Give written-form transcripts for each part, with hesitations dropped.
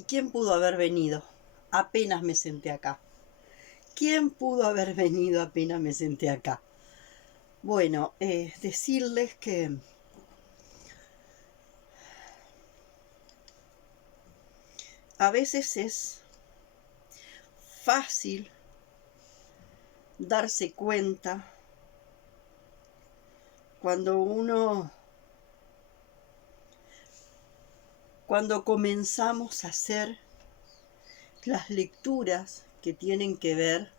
¿Y quién pudo haber venido? Apenas me senté acá. ¿Quién pudo haber venido apenas me senté acá? Bueno, decirles que a veces es fácil darse cuenta cuando comenzamos a hacer las lecturas que tienen que ver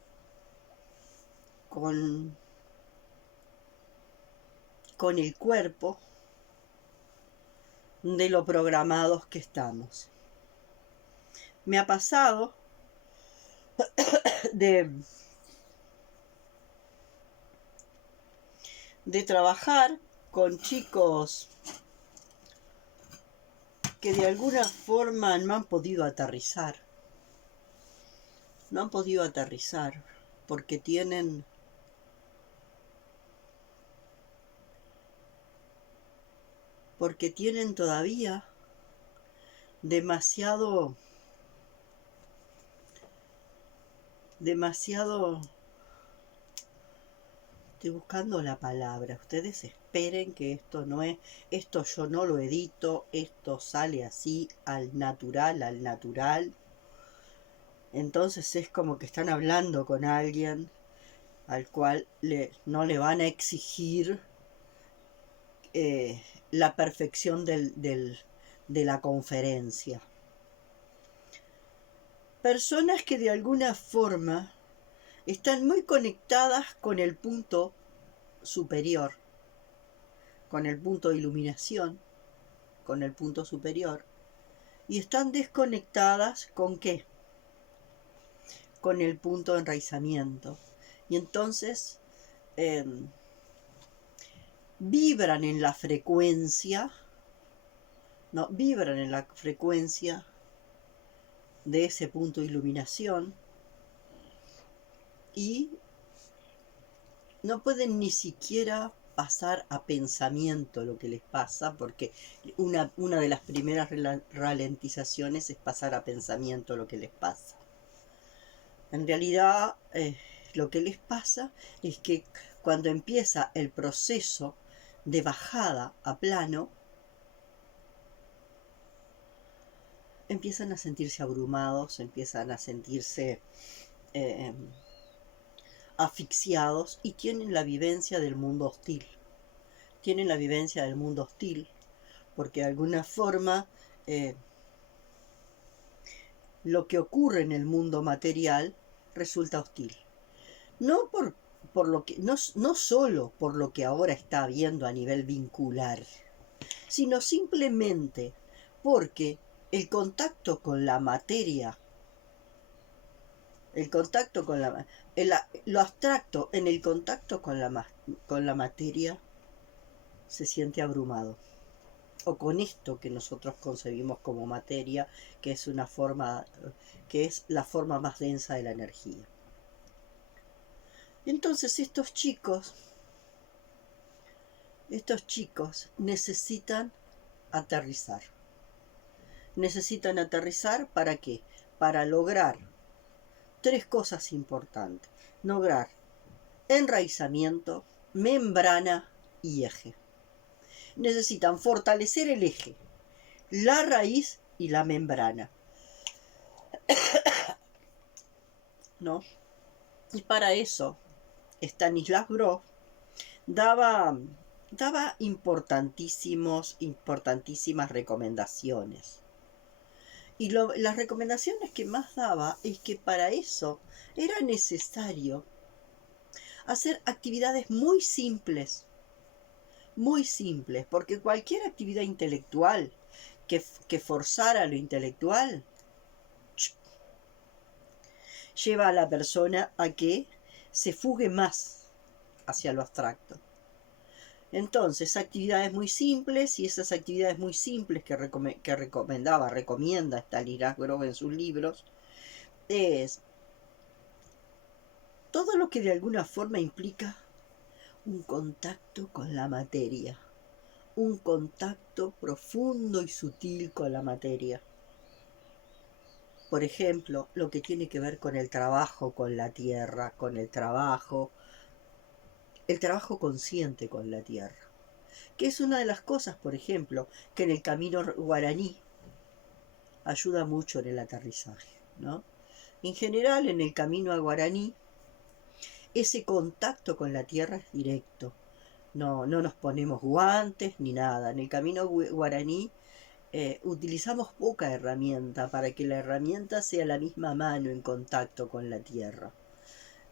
con el cuerpo de lo programados que estamos. Me ha pasado de trabajar con chicos que de alguna forma no han podido aterrizar. No han podido aterrizar porque tienen todavía demasiado estoy buscando la palabra. Ustedes esperen que esto yo no lo edito, esto sale así al natural. Entonces es como que están hablando con alguien al cual no le van a exigir la perfección de la conferencia. Personas que de alguna forma están muy conectadas con el punto superior, con el punto de iluminación, con el punto superior, y están desconectadas ¿con qué? Con el punto de enraizamiento. Y entonces vibran en la frecuencia, de ese punto de iluminación y no pueden ni siquiera pasar a pensamiento lo que les pasa, porque una de las primeras ralentizaciones es pasar a pensamiento lo que les pasa. En realidad, lo que les pasa es que cuando empieza el proceso de bajada a plano, empiezan a sentirse abrumados, empiezan a sentirse asfixiados y tienen la vivencia del mundo hostil. Tienen la vivencia del mundo hostil porque de alguna forma lo que ocurre en el mundo material resulta hostil. No por lo que, no solo por lo que ahora está habiendo a nivel vincular, sino simplemente porque el contacto con la materia, lo abstracto en el contacto con la materia se siente abrumado. O con esto que nosotros concebimos como materia, que es la forma más densa de la energía. Entonces estos chicos necesitan aterrizar. ¿Necesitan aterrizar para qué? Para lograr tres cosas importantes. Lograr enraizamiento, membrana y eje. Necesitan fortalecer el eje, la raíz y la membrana, ¿no? Y para eso Stanislas Grof daba importantísimas recomendaciones. Y las recomendaciones que más daba es que para eso era necesario hacer actividades muy simples, porque cualquier actividad intelectual que forzara lo intelectual lleva a la persona a que se fugue más hacia lo abstracto. Entonces, actividades muy simples, y esas actividades muy simples que recomienda Stanislas Grof en sus libros, es todo lo que de alguna forma implica un contacto con la materia, un contacto profundo y sutil con la materia. por ejemplo, lo que tiene que ver con el trabajo con la tierra, con el trabajo consciente con la tierra, que es una de las cosas, por ejemplo, que en el camino guaraní ayuda mucho en el aterrizaje, ¿no? En general, en el camino a Guaraní, ese contacto con la tierra es directo. No nos ponemos guantes ni nada. En el camino guaraní utilizamos poca herramienta para que la herramienta sea la misma mano en contacto con la tierra.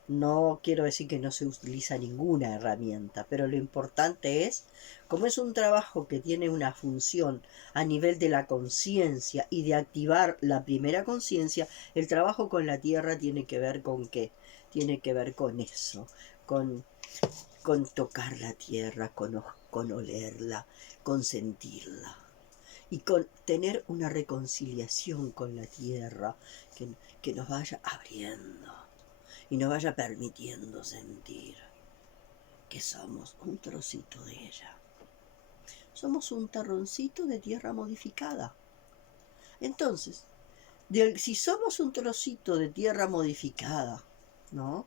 No quiero decir que no se utiliza ninguna herramienta, pero lo importante es, como es un trabajo que tiene una función a nivel de la conciencia y de activar la primera conciencia, el trabajo con la tierra tiene que ver con qué, tiene que ver con eso, con, con tocar la tierra, con olerla, con sentirla y con tener una reconciliación con la tierra que nos vaya abriendo y nos vaya permitiendo sentir que somos un trocito de ella. Somos un terroncito de tierra modificada. Entonces, si somos un trocito de tierra modificada, ¿no?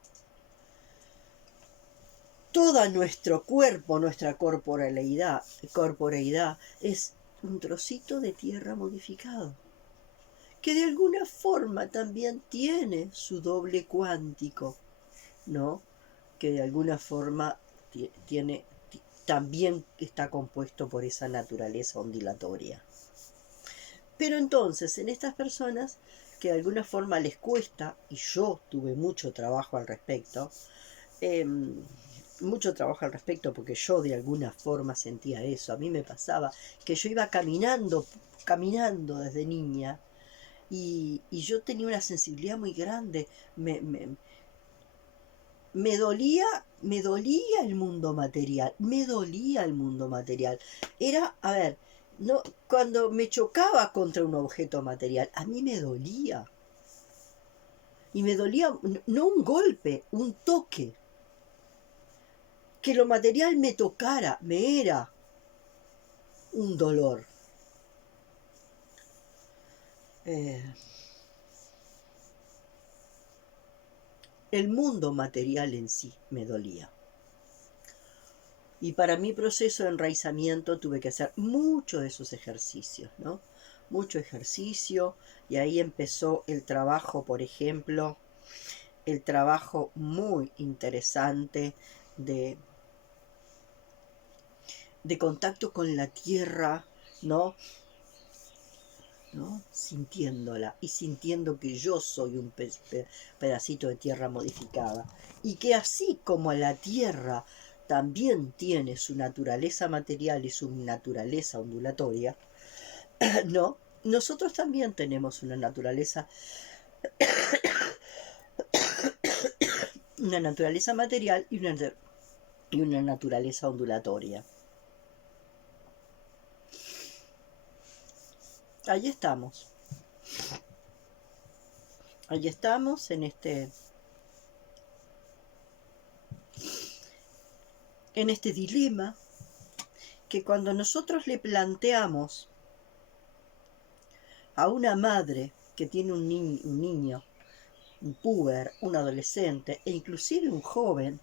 Todo nuestro cuerpo, nuestra corporeidad es un trocito de tierra modificado, que de alguna forma también tiene su doble cuántico, ¿no? Que de alguna forma también está compuesto por esa naturaleza ondulatoria. Pero entonces, en estas personas que de alguna forma les cuesta, y yo tuve mucho trabajo al respecto, porque yo de alguna forma sentía eso. A mí me pasaba que yo iba caminando desde niña, y yo tenía una sensibilidad muy grande. Me dolía el mundo material, Era, a ver, no, cuando me chocaba contra un objeto material, a mí me dolía. Y me dolía, no un golpe, un toque. Que lo material me tocara, me era un dolor. El mundo material en sí me dolía. Y para mi proceso de enraizamiento tuve que hacer muchos de esos ejercicios, ¿no? Mucho ejercicio, y ahí empezó el trabajo, por ejemplo, el trabajo muy interesante de contacto con la tierra, ¿no? ¿No? Sintiéndola y sintiendo que yo soy un pedacito de tierra modificada, y que así como la tierra también tiene su naturaleza material y su naturaleza ondulatoria, ¿no? Nosotros también tenemos una naturaleza material y una naturaleza ondulatoria. Ahí estamos. Ahí estamos en este dilema que cuando nosotros le planteamos a una madre que tiene un niño, un puber, un adolescente e inclusive un joven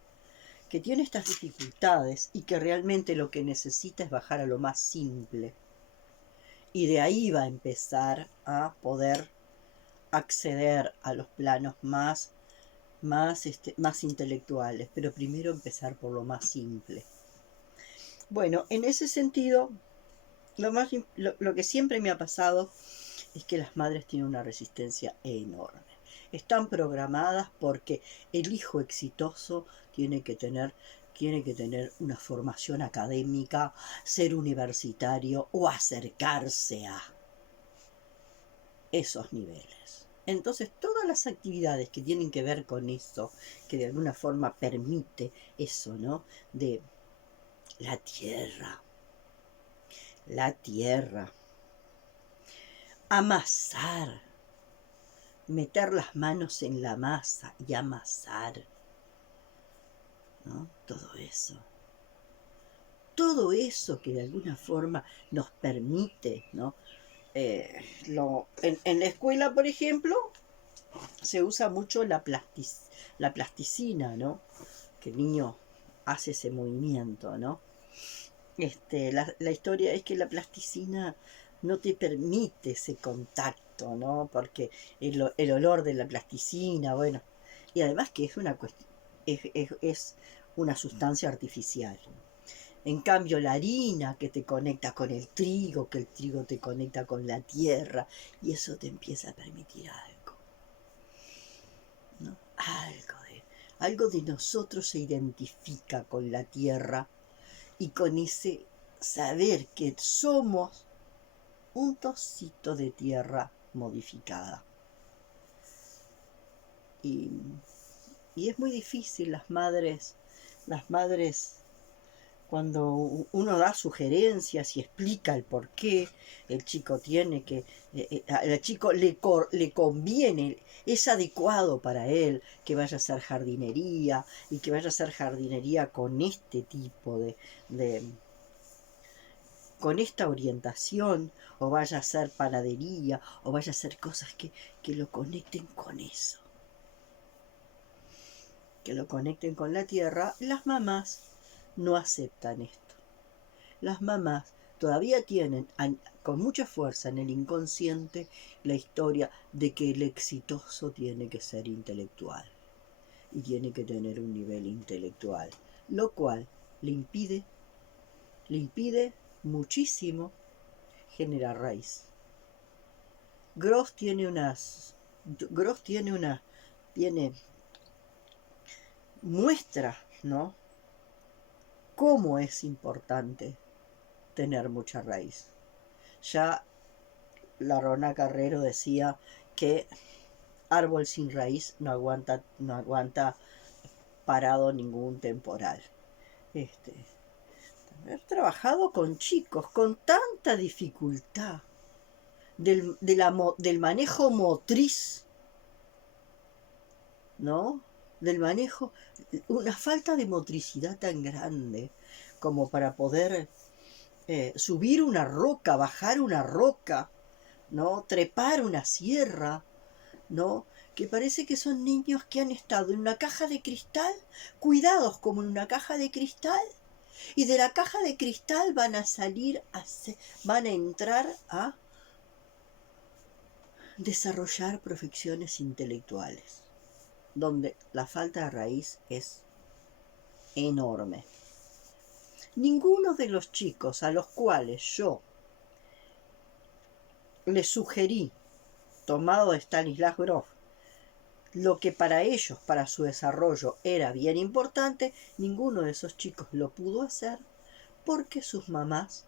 que tiene estas dificultades y que realmente lo que necesita es bajar a lo más simple, y de ahí va a empezar a poder acceder a los planos más intelectuales, pero primero empezar por lo más simple. Bueno, en ese sentido, lo que siempre me ha pasado es que las madres tienen una resistencia enorme. Están programadas porque el hijo exitoso tiene que tener una formación académica, ser universitario o acercarse a esos niveles. Entonces, todas las actividades que tienen que ver con eso, que de alguna forma permite eso, ¿no? De la tierra, amasar, meter las manos en la masa y amasar, ¿no? Todo eso que de alguna forma nos permite, ¿no? En la escuela, por ejemplo, se usa mucho la plasticina, ¿no? Que el niño hace ese movimiento, ¿no? La historia es que la plasticina no te permite ese contacto, ¿no? Porque el olor de la plasticina, bueno, y además que es una es una sustancia artificial. En cambio, la harina que te conecta con el trigo, que el trigo te conecta con la tierra, y eso te empieza a permitir algo, ¿no? Algo de nosotros se identifica con la tierra y con ese saber que somos un trocito de tierra modificada. Y, y es muy difícil las madres cuando uno da sugerencias y explica el por qué el chico tiene que, al chico le conviene, es adecuado para él que vaya a hacer jardinería y que vaya a hacer jardinería con este tipo de con esta orientación, o vaya a hacer panadería, o vaya a hacer cosas que lo conecten con eso, que lo conecten con la tierra, las mamás no aceptan esto. Las mamás todavía tienen con mucha fuerza en el inconsciente la historia de que el exitoso tiene que ser intelectual y tiene que tener un nivel intelectual, lo cual le impide muchísimo generar raíz. Gross tiene muestra, ¿no? Cómo es importante tener mucha raíz. Ya la Rona Carrero decía que árbol sin raíz no aguanta parado ningún temporal. Haber trabajado con chicos con tanta dificultad del manejo motriz, ¿no? Del manejo, una falta de motricidad tan grande como para poder subir una roca, bajar una roca, ¿no? Trepar una sierra, ¿no? Que parece que son niños que han estado en una caja de cristal, cuidados como en una caja de cristal, y de la caja de cristal van a salir, van a entrar a desarrollar profesiones intelectuales, donde la falta de raíz es enorme. Ninguno de los chicos a los cuales yo les sugerí, tomado de Stanislas Grof, lo que para ellos, para su desarrollo, era bien importante, ninguno de esos chicos lo pudo hacer porque sus mamás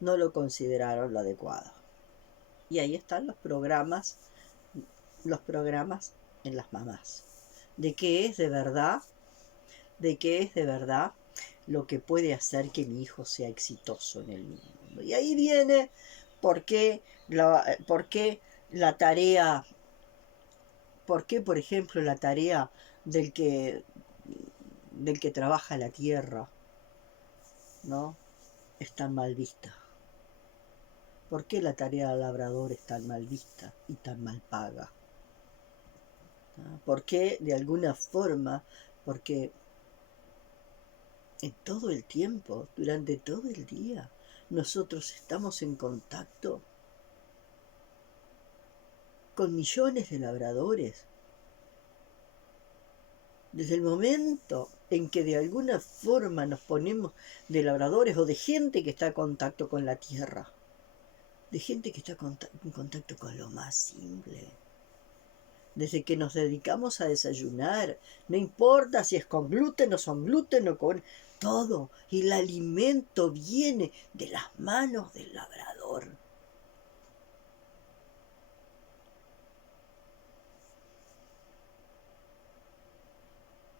no lo consideraron lo adecuado. Y ahí están los programas en las mamás. De qué es de verdad lo que puede hacer que mi hijo sea exitoso en el mundo. Y ahí viene por qué la tarea, por qué, por ejemplo, la tarea del que, del que trabaja la tierra, ¿no? Es tan mal vista. ¿Por qué la tarea del labrador es tan mal vista y tan mal paga? ¿No? ¿Por qué, de alguna forma, porque en todo el tiempo, durante todo el día, nosotros estamos en contacto con millones de labradores? Desde el momento en que de alguna forma nos ponemos de labradores o de gente que está en contacto con la tierra, de gente que está en contacto con lo más simple, desde que nos dedicamos a desayunar, no importa si es con gluten o con todo, el alimento viene de las manos del labrador.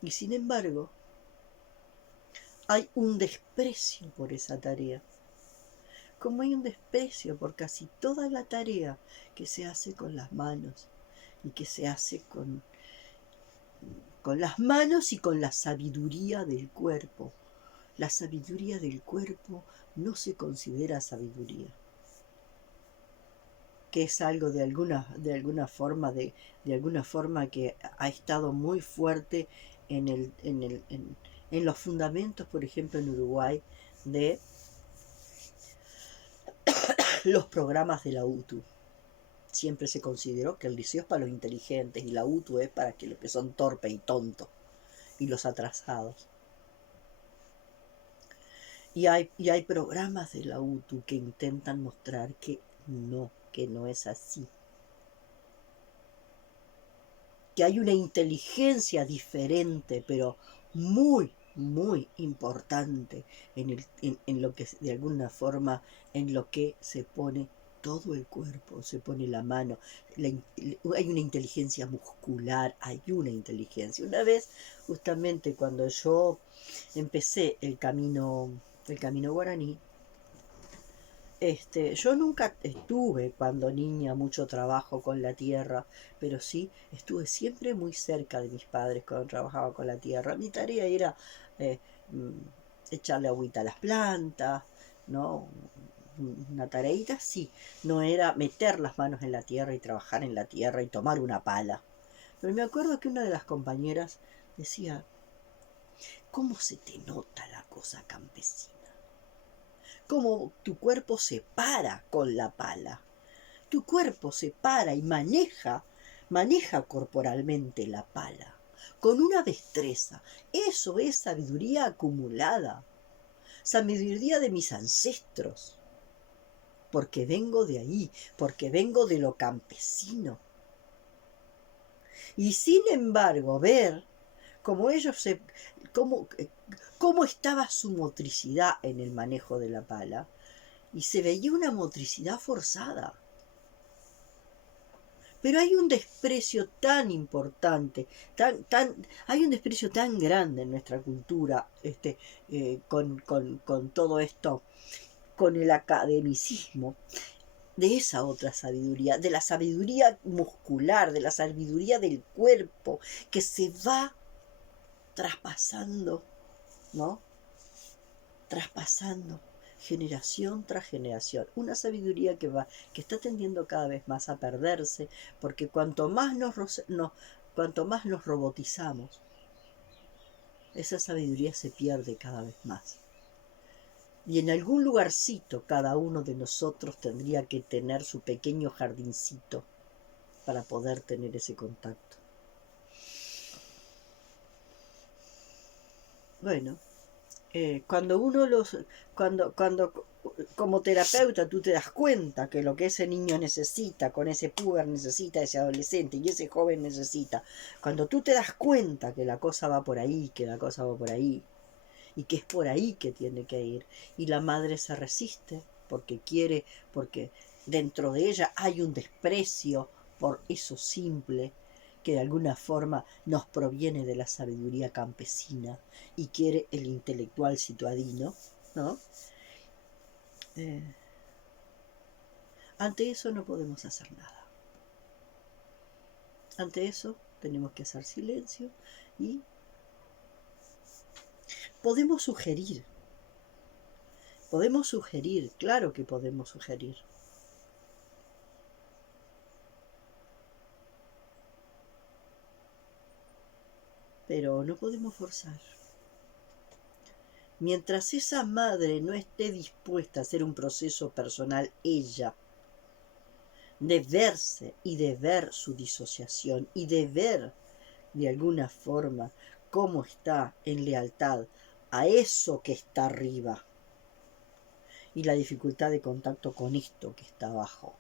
Y sin embargo, hay un desprecio por esa tarea, como hay un desprecio por casi toda la tarea que se hace con las manos y que se hace con las manos y con la sabiduría del cuerpo, La sabiduría del cuerpo no se considera sabiduría, que es algo de alguna forma que ha estado muy fuerte en los fundamentos, por ejemplo en Uruguay, de los programas de la UTU. Siempre se consideró que el liceo es para los inteligentes y la UTU es para los que son torpes y tontos y los atrasados. Y hay programas de la UTU que intentan mostrar que no es así. Que hay una inteligencia diferente, pero muy, muy importante en lo que, de alguna forma, en lo que se pone todo el cuerpo, se pone la mano. Hay una inteligencia muscular, hay una inteligencia. Una vez, justamente cuando yo empecé el camino guaraní, yo nunca tuve cuando niña mucho trabajo con la tierra, pero sí estuve siempre muy cerca de mis padres cuando trabajaba con la tierra. Mi tarea era eh, mm, echarle agüita a las plantas, ¿no? Una tareita, sí, no era meter las manos en la tierra y trabajar en la tierra y tomar una pala. Pero me acuerdo que una de las compañeras decía, ¿cómo se te nota la cosa campesina? Cómo tu cuerpo se para con la pala. Tu cuerpo se para y maneja corporalmente la pala, con una destreza. Eso es sabiduría acumulada, sabiduría de mis ancestros, porque vengo de ahí, porque vengo de lo campesino. Y sin embargo, ver cómo cómo estaba su motricidad en el manejo de la pala, y se veía una motricidad forzada. Pero hay un desprecio tan importante, hay un desprecio tan grande en nuestra cultura, con todo esto, con el academicismo, de esa otra sabiduría, de la sabiduría muscular, de la sabiduría del cuerpo, que se va traspasando, ¿no? Traspasando generación tras generación, una sabiduría que está tendiendo cada vez más a perderse, porque cuanto más nos robotizamos, esa sabiduría se pierde cada vez más. Y en algún lugarcito cada uno de nosotros tendría que tener su pequeño jardincito para poder tener ese contacto. Bueno, cuando uno cuando como terapeuta tú te das cuenta que lo que ese niño necesita, con ese puber necesita, ese adolescente y ese joven necesita, cuando tú te das cuenta que la cosa va por ahí, que la cosa va por ahí, y que es por ahí que tiene que ir, y la madre se resiste porque quiere, porque dentro de ella hay un desprecio por eso simple que de alguna forma nos proviene de la sabiduría campesina y quiere el intelectual citadino, ¿no? Ante eso no podemos hacer nada. Ante eso tenemos que hacer silencio y podemos sugerir, claro que podemos sugerir. Pero no podemos forzar. Mientras esa madre no esté dispuesta a hacer un proceso personal ella, de verse y de ver su disociación y de ver de alguna forma cómo está en lealtad a eso que está arriba y la dificultad de contacto con esto que está abajo.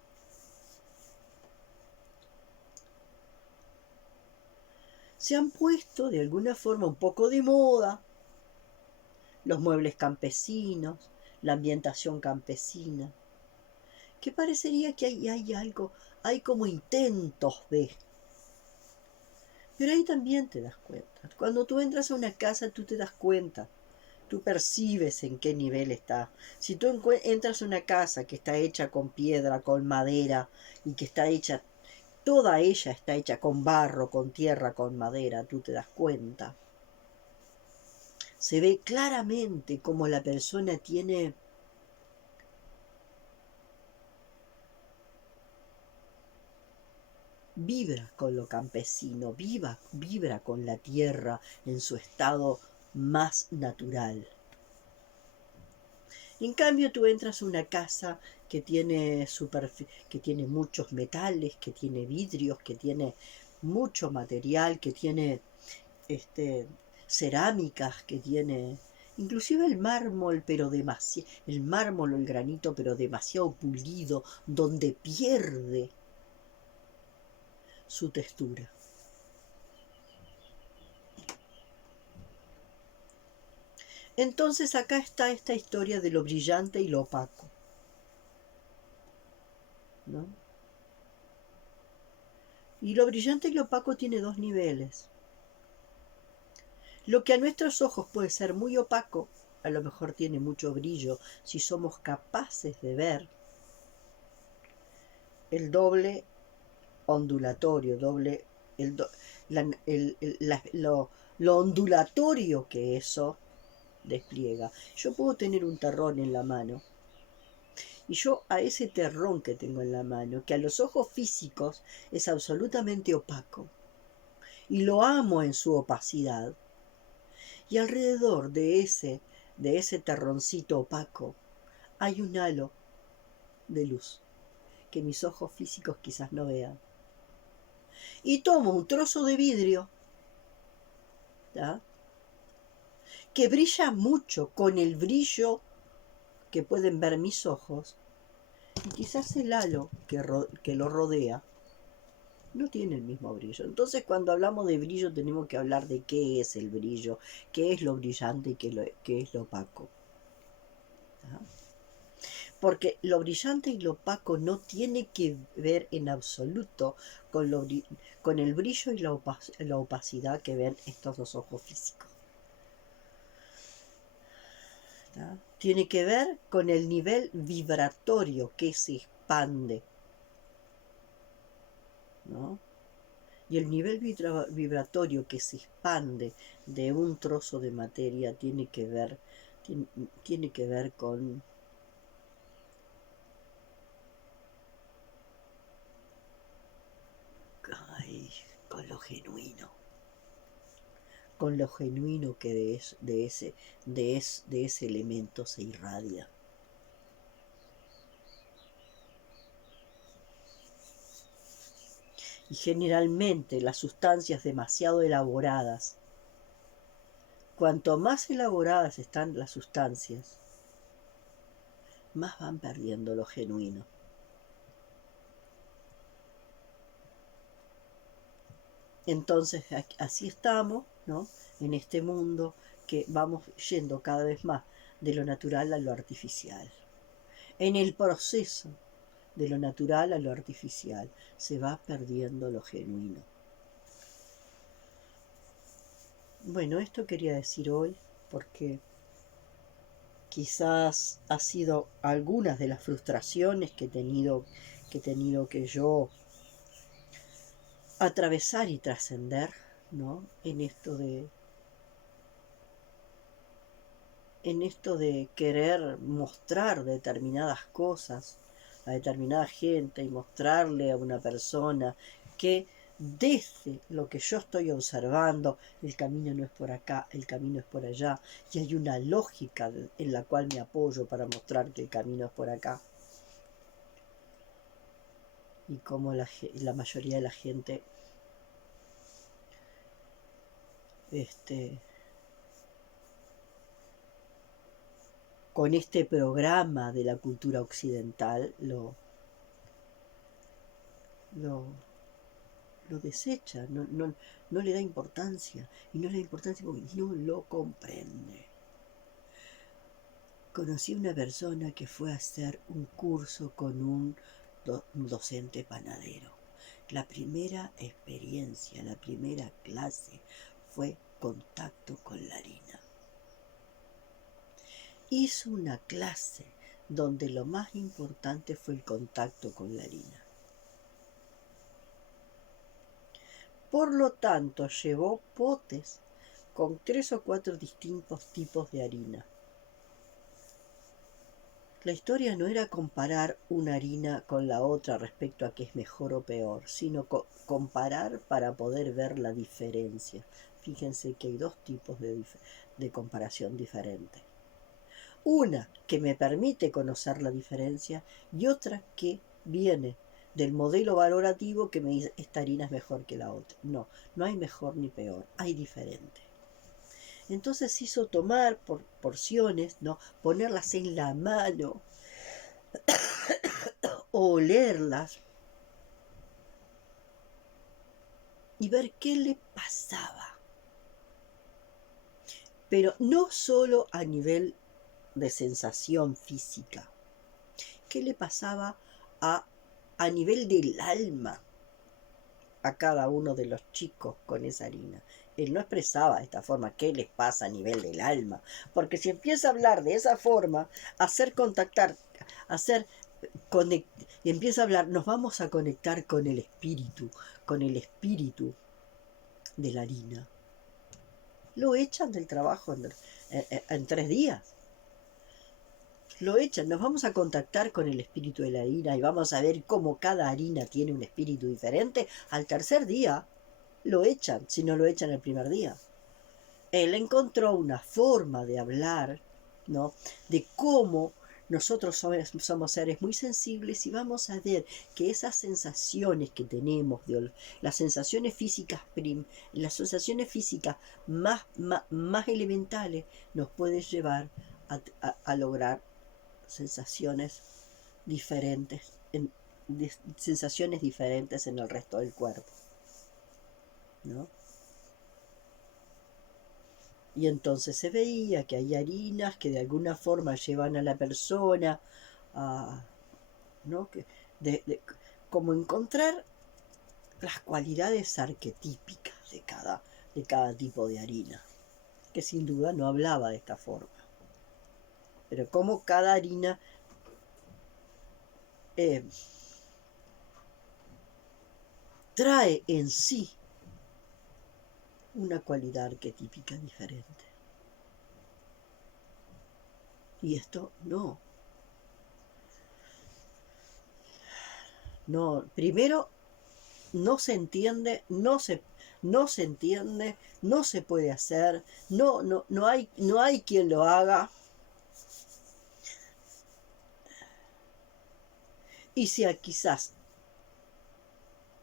Se han puesto de alguna forma un poco de moda los muebles campesinos, la ambientación campesina, que parecería que hay algo, hay como intentos de... Pero ahí también te das cuenta. Cuando tú entras a una casa, tú te das cuenta. Tú percibes en qué nivel está. Si tú entras a una casa que está hecha con piedra, con madera, y que está hecha, toda ella está hecha con barro, con tierra, con madera, tú te das cuenta. Se ve claramente cómo la persona vibra con lo campesino, vibra con la tierra en su estado más natural. En cambio, tú entras a una casa que tiene muchos metales, que tiene vidrios, que tiene mucho material, que tiene cerámicas, que tiene inclusive el mármol, pero el mármol o el granito, pero demasiado pulido, donde pierde su textura. Entonces acá está esta historia de lo brillante y lo opaco, ¿no? Y lo brillante y lo opaco tiene dos niveles. Lo que a nuestros ojos puede ser muy opaco, a lo mejor tiene mucho brillo si somos capaces de ver el doble ondulatorio, el, lo ondulatorio que eso despliega. Yo puedo tener un terrón en la mano y yo a ese terrón que tengo en la mano, que a los ojos físicos es absolutamente opaco, y lo amo en su opacidad, y alrededor de ese terroncito opaco hay un halo de luz que mis ojos físicos quizás no vean. Y tomo un trozo de vidrio, ¿ya?, que brilla mucho con el brillo que pueden ver mis ojos, y quizás el halo que lo rodea no tiene el mismo brillo. Entonces, cuando hablamos de brillo tenemos que hablar de qué es el brillo, qué es lo brillante y qué es lo opaco, ¿ya? Porque lo brillante y lo opaco no tiene que ver en absoluto con el brillo y la opacidad que ven estos dos ojos físicos, ¿ya? Tiene que ver con el nivel vibratorio que se expande, ¿no? Y el nivel vibratorio que se expande de un trozo de materia tiene que ver ay, con lo genuino que de ese elemento se irradia. Y generalmente las sustancias demasiado elaboradas, cuanto más elaboradas están las sustancias, más van perdiendo lo genuino. Entonces así estamos, ¿no?, en este mundo que vamos yendo cada vez más de lo natural a lo artificial. En el proceso de lo natural a lo artificial se va perdiendo lo genuino. Bueno, esto quería decir hoy porque quizás ha sido algunas de las frustraciones que he tenido que yo atravesar y trascender, ¿no?, en esto de querer mostrar determinadas cosas a determinada gente y mostrarle a una persona que desde lo que yo estoy observando, el camino no es por acá, el camino es por allá, y hay una lógica en la cual me apoyo para mostrar que el camino es por acá. Y como la mayoría de la gente con este programa de la cultura occidental lo, lo desecha, no le da importancia, y no le da importancia porque no lo comprende. Conocí una persona que fue a hacer un curso con un docente panadero. La primera experiencia, la primera clase fue contacto con la harina. Hizo una clase donde lo más importante fue el contacto con la harina. Por lo tanto, llevó potes con 3 o 4 distintos tipos de harina. La historia no era comparar una harina con la otra respecto a qué es mejor o peor, sino comparar para poder ver la diferencia. Fíjense que hay dos tipos de comparación diferentes. Una que me permite conocer la diferencia y otra que viene del modelo valorativo que me dice esta harina es mejor que la otra. No, no hay mejor ni peor, hay diferente. Entonces hizo tomar por porciones, ¿no? Ponerlas en la mano, olerlas y ver qué le pasaba. Pero no solo a nivel de sensación física, qué le pasaba a nivel del alma a cada uno de los chicos con esa harina. Él no expresaba de esta forma qué les pasa a nivel del alma, porque si empieza a hablar de esa forma, hacer contactar, hacer y empieza a hablar, nos vamos a conectar con el espíritu de la harina. Lo echan del trabajo en 3 días. Lo echan, nos vamos a contactar con el espíritu de la harina y vamos a ver cómo cada harina tiene un espíritu diferente. Al tercer día lo echan, si no lo echan el primer día. Él encontró una forma de hablar, ¿no? De cómo nosotros somos seres muy sensibles y vamos a ver que esas sensaciones que tenemos, las sensaciones físicas más elementales, nos pueden llevar a lograr sensaciones diferentes, sensaciones diferentes en el resto del cuerpo, ¿no? Y entonces se veía que hay harinas que de alguna forma llevan a la persona a, ¿no? Como encontrar las cualidades arquetípicas de cada tipo de harina, que sin duda no hablaba de esta forma. Pero como cada harina trae en sí una cualidad arquetípica diferente. Y esto no, primero no se entiende, no se entiende, no se puede hacer, no hay quien lo haga. Y si quizás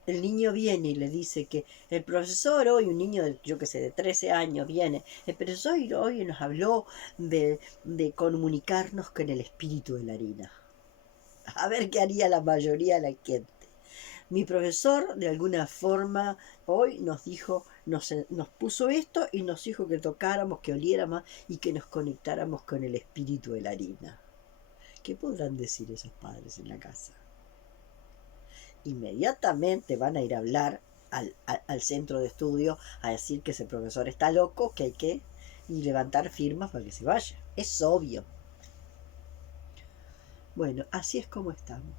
el niño viene y le dice que el profesor hoy, un niño de, yo que sé, de 13 años viene, el profesor hoy nos habló de comunicarnos con el espíritu de la harina. A ver qué haría la mayoría de la gente. Mi profesor, de alguna forma, hoy nos dijo, nos puso esto y nos dijo que tocáramos, que oliéramos y que nos conectáramos con el espíritu de la harina. ¿Qué podrán decir esos padres en la casa? Inmediatamente van a ir a hablar al centro de estudio a decir que ese profesor está loco, que hay que y levantar firmas para que se vaya. Es obvio. Bueno, así es como estamos.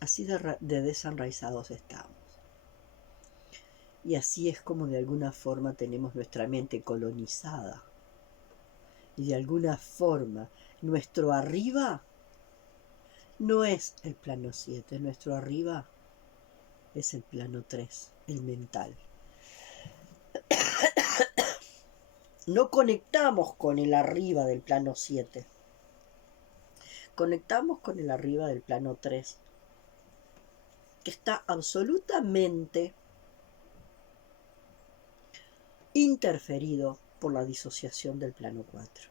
Así de desenraizados estamos. Y así es como de alguna forma tenemos nuestra mente colonizada. Y de alguna forma nuestro arriba no es el plano 7, nuestro arriba es el plano 3, el mental. No conectamos con el arriba del plano 7. Conectamos con el arriba del plano 3, que está absolutamente interferido por la disociación del plano 4.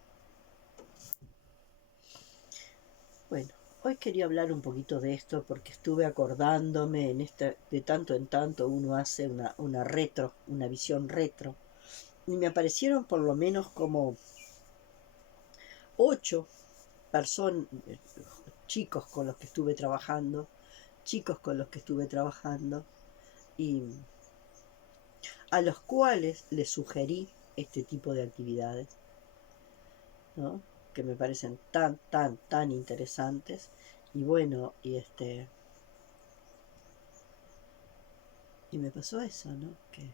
Bueno, hoy quería hablar un poquito de esto porque estuve acordándome de tanto en tanto uno hace una visión retro, y me aparecieron por lo menos como 8 personas, chicos con los que estuve trabajando, y a los cuales les sugerí este tipo de actividades, ¿no? Que me parecen tan interesantes. Y bueno, y me pasó eso, ¿no? Que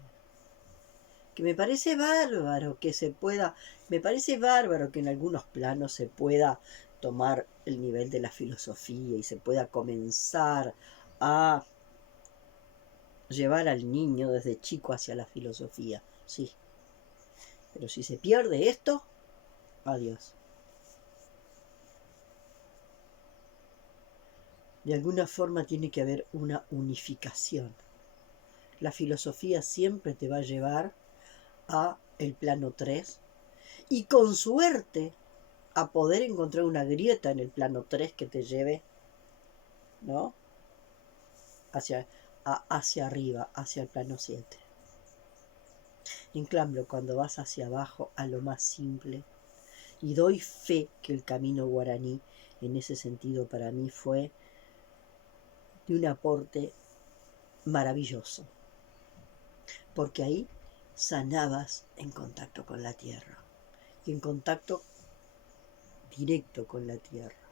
que me parece bárbaro que se pueda, me parece bárbaro que en algunos planos se pueda tomar el nivel de la filosofía y se pueda comenzar a llevar al niño desde chico hacia la filosofía, sí. Pero si se pierde esto, adiós. De alguna forma tiene que haber una unificación. La filosofía siempre te va a llevar a el plano 3 y con suerte a poder encontrar una grieta en el plano 3 que te lleve, ¿no? Hacia arriba, hacia el plano 7. En cambio, cuando vas hacia abajo a lo más simple, y doy fe que el camino guaraní en ese sentido para mí fue de un aporte maravilloso, porque ahí sanabas en contacto con la tierra y en contacto directo con la tierra,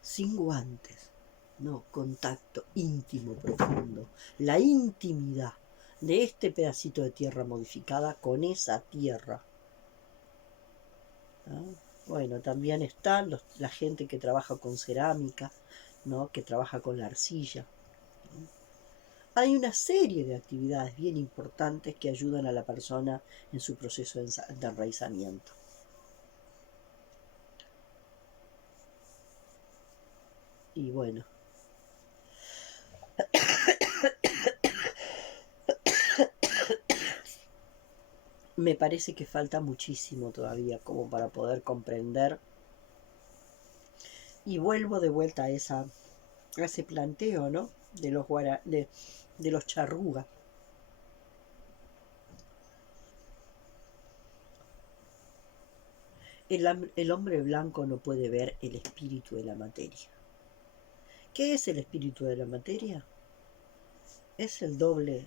sin guantes, no, contacto íntimo, profundo, la intimidad de este pedacito de tierra modificada con esa tierra. ¿No? Bueno, también están la gente que trabaja con cerámica, ¿no? Que trabaja con la arcilla. ¿No? Hay una serie de actividades bien importantes que ayudan a la persona en su proceso de enraizamiento. Y bueno, me parece que falta muchísimo todavía como para poder comprender. Y vuelvo de vuelta a ese planteo, ¿no? De los charrúas. El hombre blanco no puede ver el espíritu de la materia. ¿Qué es el espíritu de la materia? Es el doble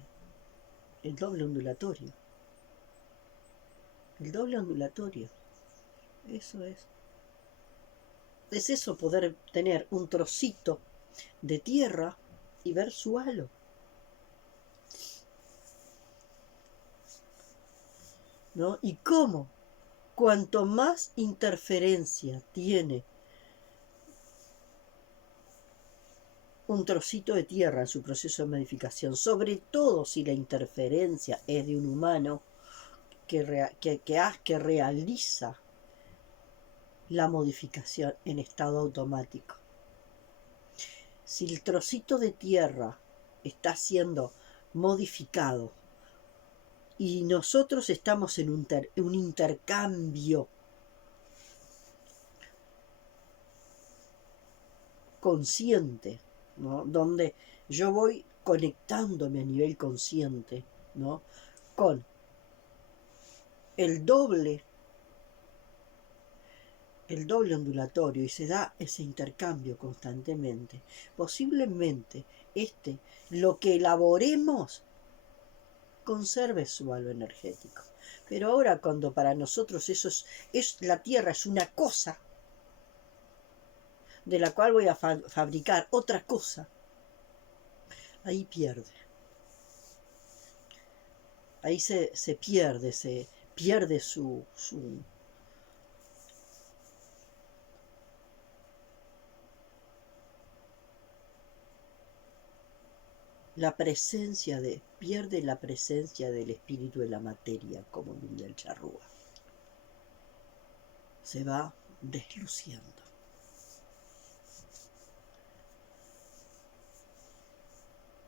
ondulatorio. El doble ondulatorio. Eso es. Es eso, poder tener un trocito de tierra y ver su halo. ¿No? Y cómo, cuanto más interferencia tiene un trocito de tierra en su proceso de modificación, sobre todo si la interferencia es de un humano que realiza la modificación en estado automático. Si el trocito de tierra está siendo modificado y nosotros estamos en un intercambio consciente, ¿no? Donde yo voy conectándome a nivel consciente, ¿no? Con el doble ondulatorio y se da ese intercambio constantemente. Posiblemente lo que elaboremos conserve su valor energético. Pero ahora cuando para nosotros eso es la tierra es una cosa de la cual voy a fabricar otra cosa, ahí pierde. Ahí se pierde pierde la presencia del espíritu de la materia, como diría el charrúa. Se va desluciendo.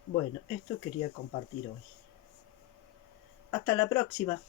Bueno, esto quería compartir hoy. Hasta la próxima.